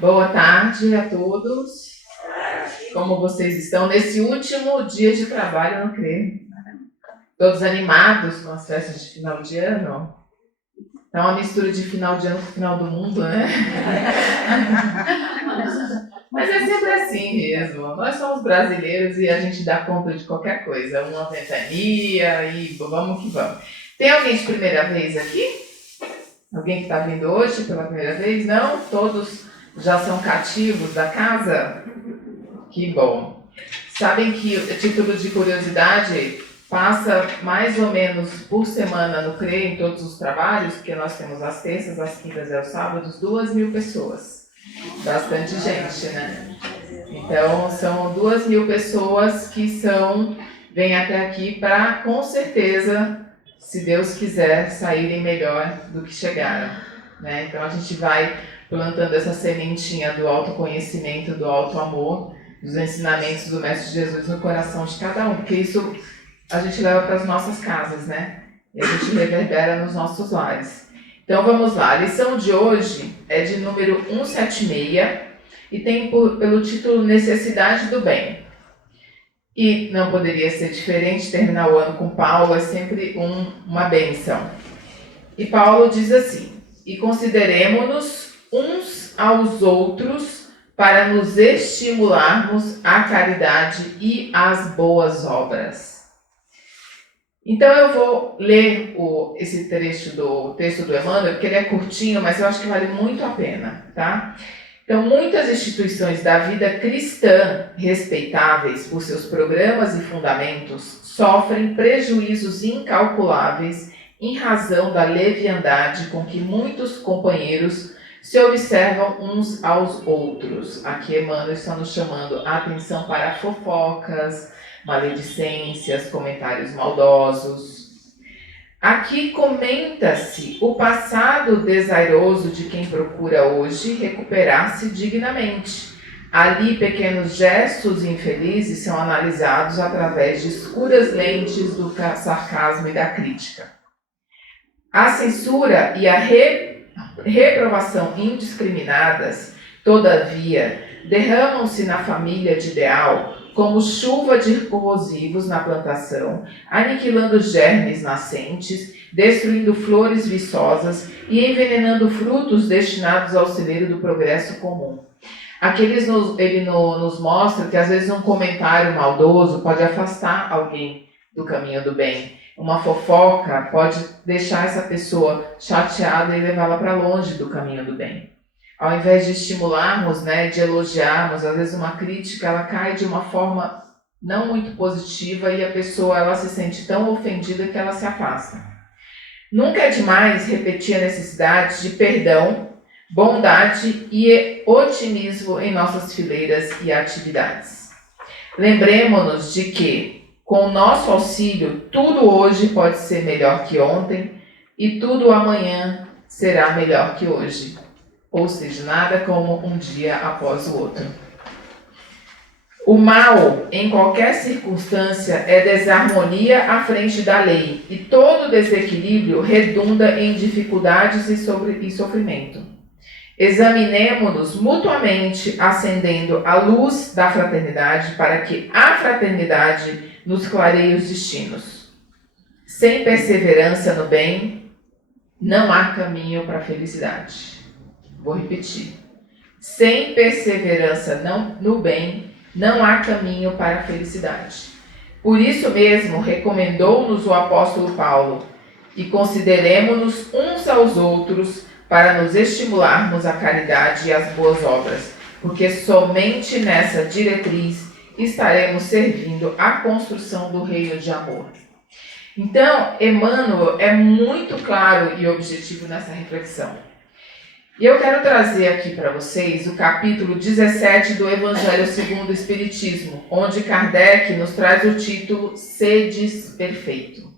Boa tarde a todos. Como vocês estão nesse último dia de trabalho, eu não creio. Todos animados com as festas de final de ano? É uma mistura de final de ano com final do mundo, né? Mas é sempre assim mesmo. Nós somos brasileiros e a gente dá conta de qualquer coisa. Uma ventania e vamos que vamos. Tem alguém de primeira vez aqui? Alguém que está vindo hoje pela primeira vez? Não? Todos já são cativos da casa? Que bom. Sabem que o título de curiosidade passa mais ou menos por semana no CRE, em todos os trabalhos, porque nós temos as terças, as quintas e os sábados, 2.000 pessoas. Bastante gente, né? Então, são 2.000 pessoas que vêm até aqui para, com certeza, se Deus quiser, saírem melhor do que chegaram, né? Então, a gente vai plantando essa sementinha do autoconhecimento, do autoamor, dos ensinamentos do Mestre Jesus no coração de cada um, porque isso a gente leva para as nossas casas, né? E a gente reverbera nos nossos lares. Então vamos lá, a lição de hoje é de número 176 e tem pelo título Necessidade do Bem. E não poderia ser diferente, terminar o ano com Paulo é sempre uma bênção. E Paulo diz assim: e consideremo-nos uns aos outros para nos estimularmos à caridade e às boas obras. Então eu vou ler esse trecho do texto do Emmanuel, porque ele é curtinho, mas eu acho que vale muito a pena, tá? Então, muitas instituições da vida cristã, respeitáveis por seus programas e fundamentos, sofrem prejuízos incalculáveis em razão da leviandade com que muitos companheiros se observam uns aos outros. Aqui Emmanuel está nos chamando a atenção para fofocas, maledicências, comentários maldosos. Aqui comenta-se o passado desairoso de quem procura hoje recuperar-se dignamente. Ali, pequenos gestos infelizes são analisados através de escuras lentes do sarcasmo e da crítica. A censura e a reprovação indiscriminadas, todavia, derramam-se na família de ideal como chuva de corrosivos na plantação, aniquilando germes nascentes, destruindo flores viçosas e envenenando frutos destinados ao celeiro do progresso comum. Aqui ele nos mostra que às vezes um comentário maldoso pode afastar alguém do caminho do bem. Uma fofoca pode deixar essa pessoa chateada e levá-la para longe do caminho do bem. Ao invés de estimularmos, de elogiarmos, às vezes uma crítica ela cai de uma forma não muito positiva e a pessoa ela se sente tão ofendida que ela se afasta. Nunca é demais repetir a necessidade de perdão, bondade e otimismo em nossas fileiras e atividades. Lembremos-nos de que, com o nosso auxílio, tudo hoje pode ser melhor que ontem e tudo amanhã será melhor que hoje. Ou seja, nada como um dia após o outro. O mal, em qualquer circunstância, é desarmonia à frente da lei, e todo desequilíbrio redunda em dificuldades e sofrimento. Examinemo-nos mutuamente, acendendo a luz da fraternidade, para que a fraternidade nos clareie os destinos. Sem perseverança no bem, não há caminho para a felicidade. Vou repetir. Sem perseverança no bem, não há caminho para a felicidade. Por isso mesmo, recomendou-nos o apóstolo Paulo: e consideremo-nos uns aos outros para nos estimularmos à caridade e às boas obras, porque somente nessa diretriz estaremos servindo à construção do reino de amor. Então, Emmanuel é muito claro e objetivo nessa reflexão. E eu quero trazer aqui para vocês o capítulo 17 do Evangelho segundo o Espiritismo, onde Kardec nos traz o título Sedes Perfeito.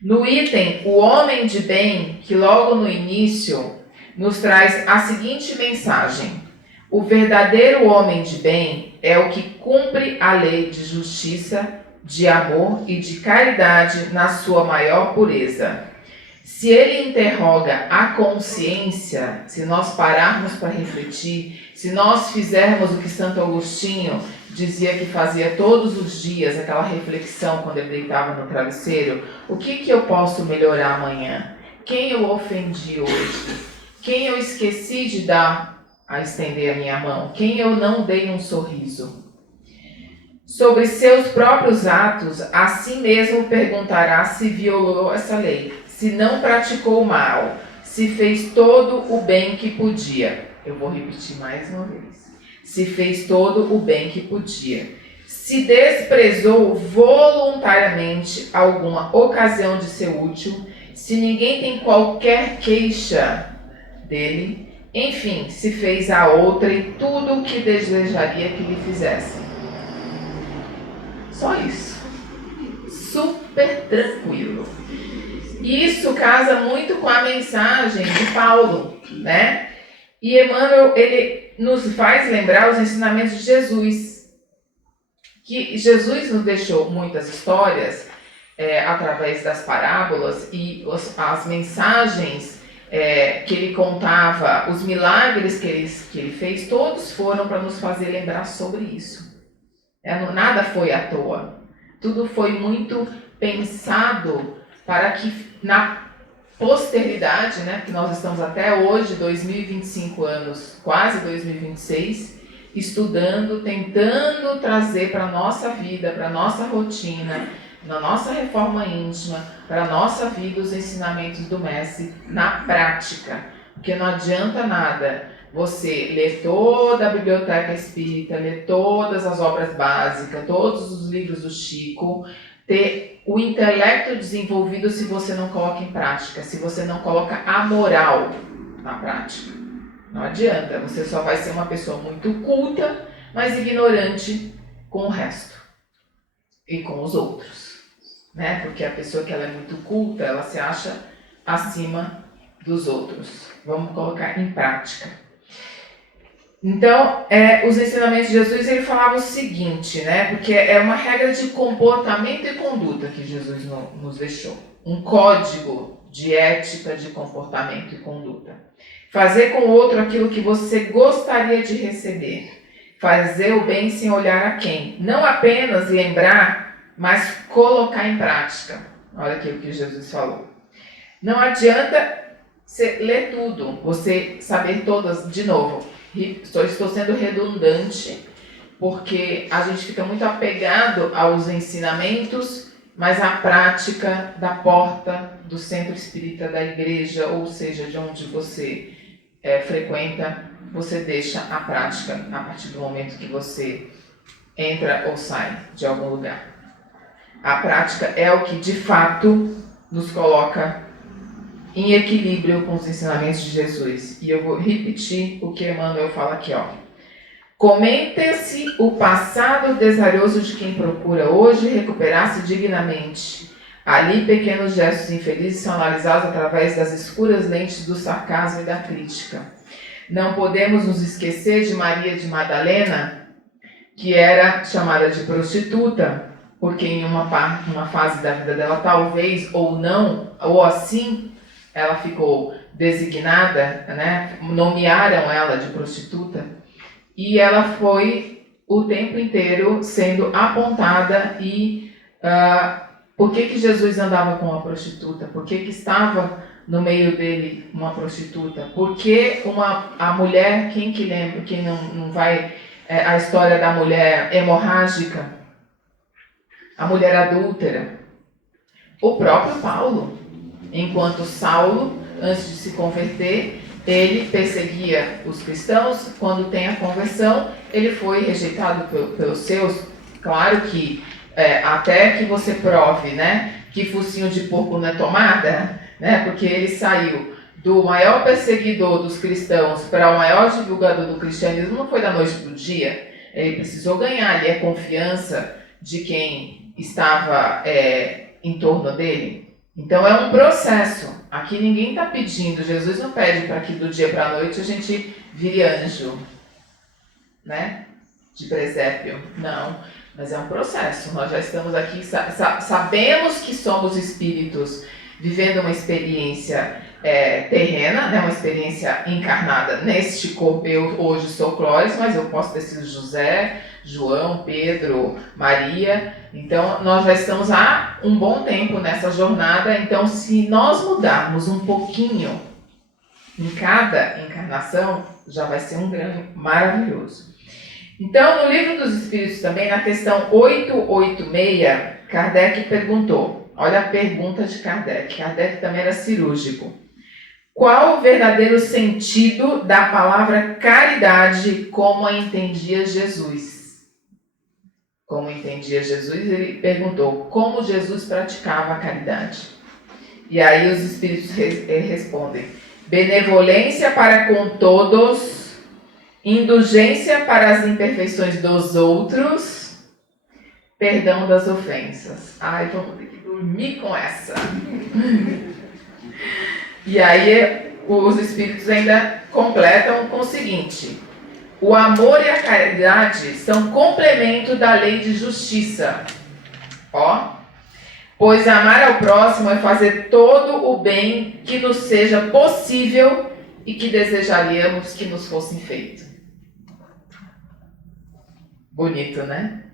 No item O Homem de Bem, que logo no início nos traz a seguinte mensagem: o verdadeiro homem de bem é o que cumpre a lei de justiça, de amor e de caridade na sua maior pureza. Se ele interroga a consciência, se nós pararmos para refletir, se nós fizermos o que Santo Agostinho dizia que fazia todos os dias, aquela reflexão quando ele deitava no travesseiro, o que eu posso melhorar amanhã? Quem eu ofendi hoje? Quem eu esqueci de dar a estender a minha mão? Quem eu não dei um sorriso? Sobre seus próprios atos, a si mesmo perguntará se violou essa lei, se não praticou o mal, se fez todo o bem que podia. Eu vou repetir mais uma vez. Se fez todo o bem que podia. Se desprezou voluntariamente alguma ocasião de ser útil, se ninguém tem qualquer queixa dele, enfim, se fez a outrem tudo o que desejaria que lhe fizesse. Só isso. Super tranquilo. E isso casa muito com a mensagem de Paulo, né? E Emmanuel, ele nos faz lembrar os ensinamentos de Jesus. Que Jesus nos deixou muitas histórias através das parábolas e as mensagens que ele contava, os milagres que ele fez, todos foram para nos fazer lembrar sobre isso. Nada foi à toa. Tudo foi muito pensado para que na posteridade, né, que nós estamos até hoje, 2025 anos, quase 2026, estudando, tentando trazer para a nossa vida, para a nossa rotina, na nossa reforma íntima, para a nossa vida os ensinamentos do Mestre na prática. Porque não adianta nada você ler toda a biblioteca espírita, ler todas as obras básicas, todos os livros do Chico, ter o intelecto desenvolvido se você não coloca em prática, se você não coloca a moral na prática. Não adianta, você só vai ser uma pessoa muito culta, mas ignorante com o resto e com os outros, né? Porque a pessoa que ela é muito culta, ela se acha acima dos outros. Vamos colocar em prática. Então, os ensinamentos de Jesus, ele falava o seguinte, né? Porque é uma regra de comportamento e conduta que Jesus nos deixou. Um código de ética, de comportamento e conduta. Fazer com o outro aquilo que você gostaria de receber. Fazer o bem sem olhar a quem. Não apenas lembrar, mas colocar em prática. Olha aqui o que Jesus falou. Não adianta você ler tudo, você saber todas, de novo. Estou sendo redundante, porque a gente fica muito apegado aos ensinamentos, mas a prática da porta do centro espírita da igreja, ou seja, de onde você frequenta, você deixa a prática a partir do momento que você entra ou sai de algum lugar. A prática é o que de fato nos coloca em equilíbrio com os ensinamentos de Jesus. E eu vou repetir o que Emmanuel fala aqui, ó. Comenta-se o passado desarioso de quem procura hoje recuperar-se dignamente. Ali pequenos gestos infelizes são analisados através das escuras lentes do sarcasmo e da crítica. Não podemos nos esquecer de Maria de Madalena, que era chamada de prostituta, porque em uma fase da vida dela, talvez ou não, ou assim, ela ficou designada, né? Nomearam ela de prostituta, e ela foi o tempo inteiro sendo apontada e por que Jesus andava com uma prostituta? Por que estava no meio dele uma prostituta? Por que a mulher, quem que lembra, quem não vai, a história da mulher hemorrágica, a mulher adúltera? O próprio Paulo. Enquanto Saulo, antes de se converter, ele perseguia os cristãos. Quando tem a conversão, ele foi rejeitado pelos seus. Claro que até que você prove, né, que focinho de porco não é tomada, né, porque ele saiu do maior perseguidor dos cristãos para o maior divulgador do cristianismo, não foi da noite para o dia. Ele precisou ganhar ali a confiança de quem estava em torno dele. Então é um processo. Aqui ninguém está pedindo, Jesus não pede para que do dia para a noite a gente vire anjo, né? De presépio. Não, mas é um processo. Nós já estamos aqui, sabemos que somos espíritos vivendo uma experiência terrena, né, uma experiência encarnada neste corpo. Eu hoje sou Clóris, mas eu posso ter sido José, João, Pedro, Maria. Então, nós já estamos há um bom tempo nessa jornada. Então, se nós mudarmos um pouquinho em cada encarnação, já vai ser um ganho maravilhoso. Então, no Livro dos Espíritos também, na questão 886, Kardec perguntou, olha a pergunta de Kardec, Kardec também era cirúrgico. Qual o verdadeiro sentido da palavra caridade como a entendia Jesus? Como entendia Jesus, ele perguntou como Jesus praticava a caridade. E aí os Espíritos respondem, benevolência para com todos, indulgência para as imperfeições dos outros, perdão das ofensas. Ai, vamos ter que dormir com essa. E aí os Espíritos ainda completam com o seguinte, o amor e a caridade são complemento da lei de justiça. Pois amar ao próximo é fazer todo o bem que nos seja possível e que desejaríamos que nos fosse feito. Bonito, né?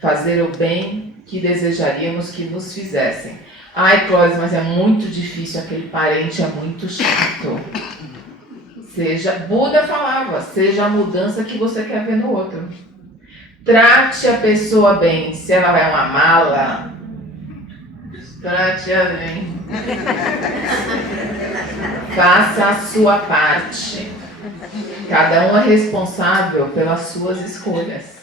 Fazer o bem que desejaríamos que nos fizessem. Ai, Clóvis, mas é muito difícil, aquele parente é muito chato. Buda falava, seja a mudança que você quer ver no outro. Trate a pessoa bem. Se ela vai uma mala, trate-a bem. Faça a sua parte. Cada um é responsável pelas suas escolhas.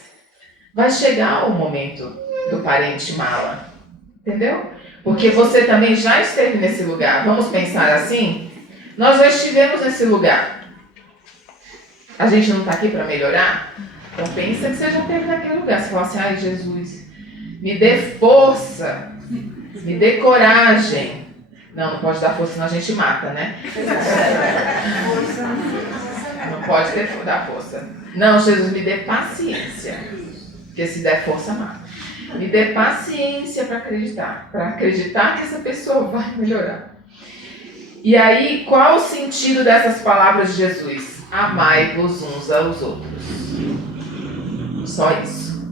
Vai chegar o momento do parente mala. Entendeu? Porque você também já esteve nesse lugar. Vamos pensar assim? Nós já estivemos nesse lugar. A gente não está aqui para melhorar? Então pensa que você já esteve naquele lugar. Você fala assim, ai Jesus, me dê força, me dê coragem. Não pode dar força, senão a gente mata, né? Não pode dar força. Não, Jesus, me dê paciência. Porque se der força, mata. Me dê paciência para acreditar que essa pessoa vai melhorar. E aí, qual o sentido dessas palavras de Jesus? Amai-vos uns aos outros. Só isso.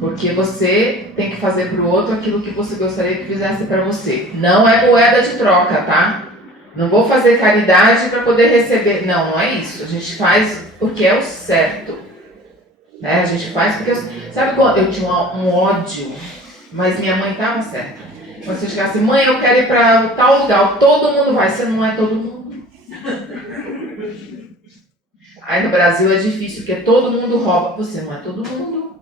Porque você tem que fazer para o outro aquilo que você gostaria que fizesse para você. Não é moeda de troca, tá? Não vou fazer caridade para poder receber. Não é isso. A gente faz porque é o certo. Né? A gente faz porque... Sabe quando eu tinha um ódio, mas minha mãe estava certa. Quando você chegasse, mãe, eu quero ir para tal lugar, todo mundo vai, você não é todo mundo. Aí no Brasil é difícil, porque todo mundo rouba, você não é todo mundo.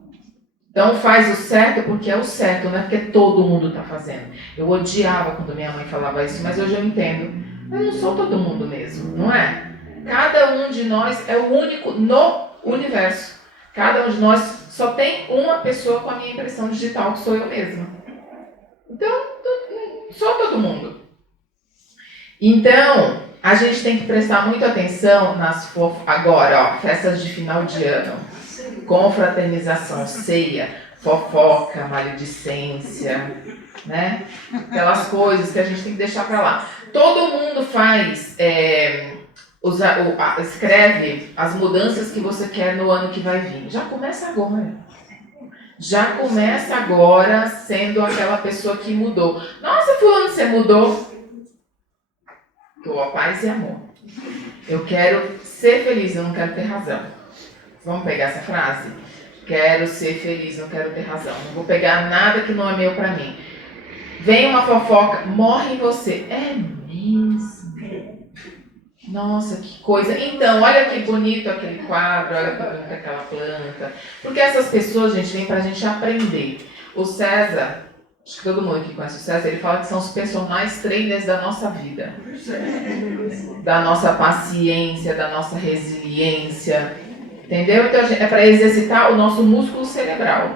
Então faz o certo porque é o certo, não é porque todo mundo está fazendo. Eu odiava quando minha mãe falava isso, mas hoje eu entendo. Eu não sou todo mundo mesmo, não é? Cada um de nós é o único no universo. Cada um de nós só tem uma pessoa com a minha impressão digital, que sou eu mesma. Então, sou todo mundo. Então, a gente tem que prestar muita atenção agora, festas de final de ano, confraternização, ceia, fofoca, maledicência, né? Aquelas coisas que a gente tem que deixar para lá. Todo mundo faz... escreve as mudanças que você quer no ano que vai vir. Já começa agora. Já começa agora sendo aquela pessoa que mudou. Nossa, fulano, você mudou. Tô a paz e amor. Eu quero ser feliz, eu não quero ter razão. Vamos pegar essa frase? Quero ser feliz, não quero ter razão. Não vou pegar nada que não é meu pra mim. Vem uma fofoca, morre em você. É mesmo? Nossa, que coisa. Então, olha que bonito aquele quadro, olha que bonita aquela planta. Porque essas pessoas, gente, vêm pra gente aprender. O César, acho que todo mundo que conhece o César, ele fala que são os personagens trainers da nossa vida. Da nossa paciência, da nossa resiliência. Entendeu? Então, é para exercitar o nosso músculo cerebral.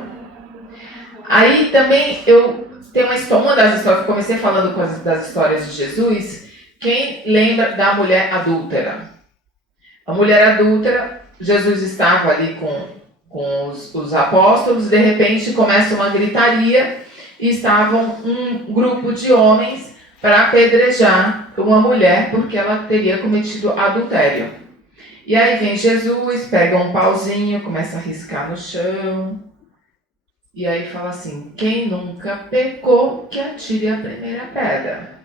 Aí também, eu tenho uma das histórias, eu comecei falando das histórias de Jesus. Quem lembra da mulher adúltera? A mulher adúltera, Jesus estava ali com os apóstolos, de repente começa uma gritaria e estavam um grupo de homens para apedrejar uma mulher porque ela teria cometido adultério. E aí vem Jesus, pega um pauzinho, começa a riscar no chão, e aí fala assim: quem nunca pecou, que atire a primeira pedra.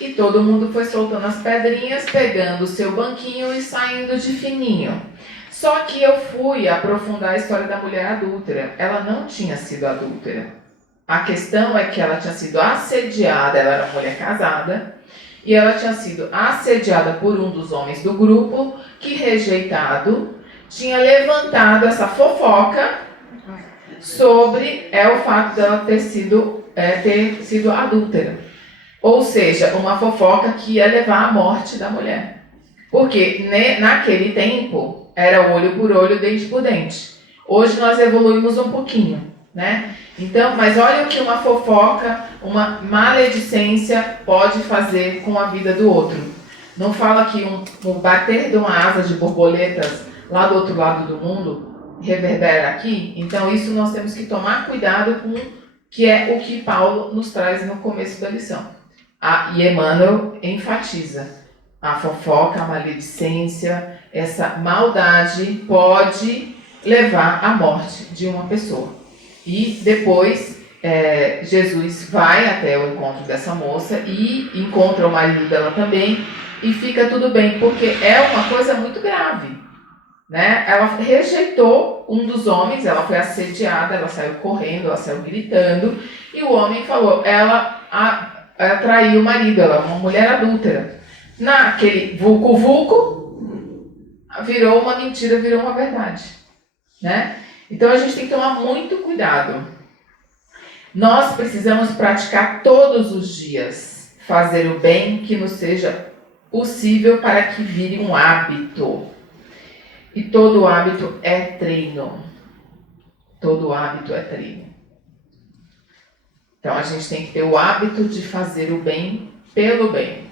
E todo mundo foi soltando as pedrinhas, pegando o seu banquinho e saindo de fininho. Só que eu fui aprofundar a história da mulher adúltera. Ela não tinha sido adúltera. A questão é que ela tinha sido assediada, ela era uma mulher casada, e ela tinha sido assediada por um dos homens do grupo, que, rejeitado, tinha levantado essa fofoca sobre o fato dela ter sido adúltera. Ou seja, uma fofoca que ia levar à morte da mulher. Porque naquele tempo era olho por olho, dente por dente. Hoje nós evoluímos um pouquinho, né? Então, mas olha o que uma fofoca, uma maledicência pode fazer com a vida do outro. Não fala que um bater de uma asa de borboletas lá do outro lado do mundo reverbera aqui? Então isso nós temos que tomar cuidado com, que é o que Paulo nos traz no começo da lição. E Emmanuel enfatiza: a fofoca, a maledicência, essa maldade pode levar à morte de uma pessoa. E depois Jesus vai até o encontro dessa moça e encontra o marido dela também, e fica tudo bem, porque é uma coisa muito grave, né? Ela rejeitou um dos homens, ela foi assediada, ela saiu correndo, ela saiu gritando, e o homem falou: ela traiu o marido, ela é uma mulher adúltera. Naquele vulco-vulco, virou uma mentira, virou uma verdade, né? Então a gente tem que tomar muito cuidado. Nós precisamos praticar todos os dias, fazer o bem que nos seja possível para que vire um hábito. E todo hábito é treino. Todo hábito é treino. Então a gente tem que ter o hábito de fazer o bem pelo bem.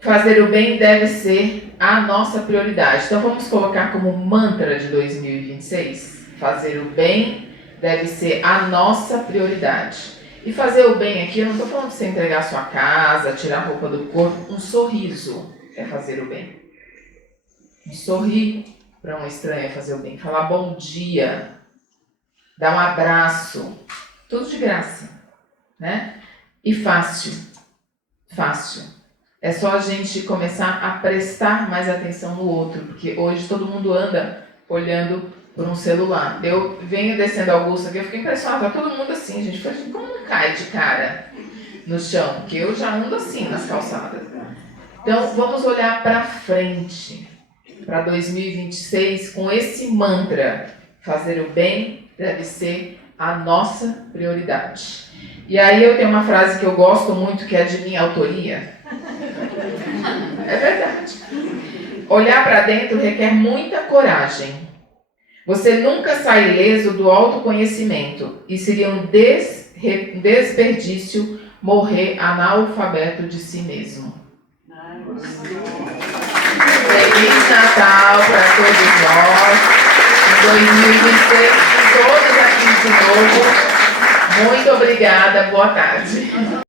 Fazer o bem deve ser a nossa prioridade. Então vamos colocar como mantra de 2026. Fazer o bem deve ser a nossa prioridade. E fazer o bem aqui, eu não estou falando de você entregar a sua casa, tirar a roupa do corpo. Um sorriso é fazer o bem. Um sorrir para um estranho é fazer o bem. Falar bom dia. Dar um abraço. Tudo de graça, né? E fácil. Fácil. É só a gente começar a prestar mais atenção no outro, porque hoje todo mundo anda olhando por um celular. Eu venho descendo a Augusta aqui, eu fiquei impressionada, tá todo mundo assim, gente. Como não cai de cara no chão? Porque eu já ando assim nas calçadas. Então, vamos olhar para frente, para 2026, com esse mantra: fazer o bem deve ser a nossa prioridade. E aí eu tenho uma frase que eu gosto muito, que é de minha autoria. É verdade. Olhar para dentro requer muita coragem. Você nunca sai ileso do autoconhecimento e seria um desperdício morrer analfabeto de si mesmo. Feliz Natal para todos nós. Em 2026, todos aqui de novo. Muito obrigada, boa tarde.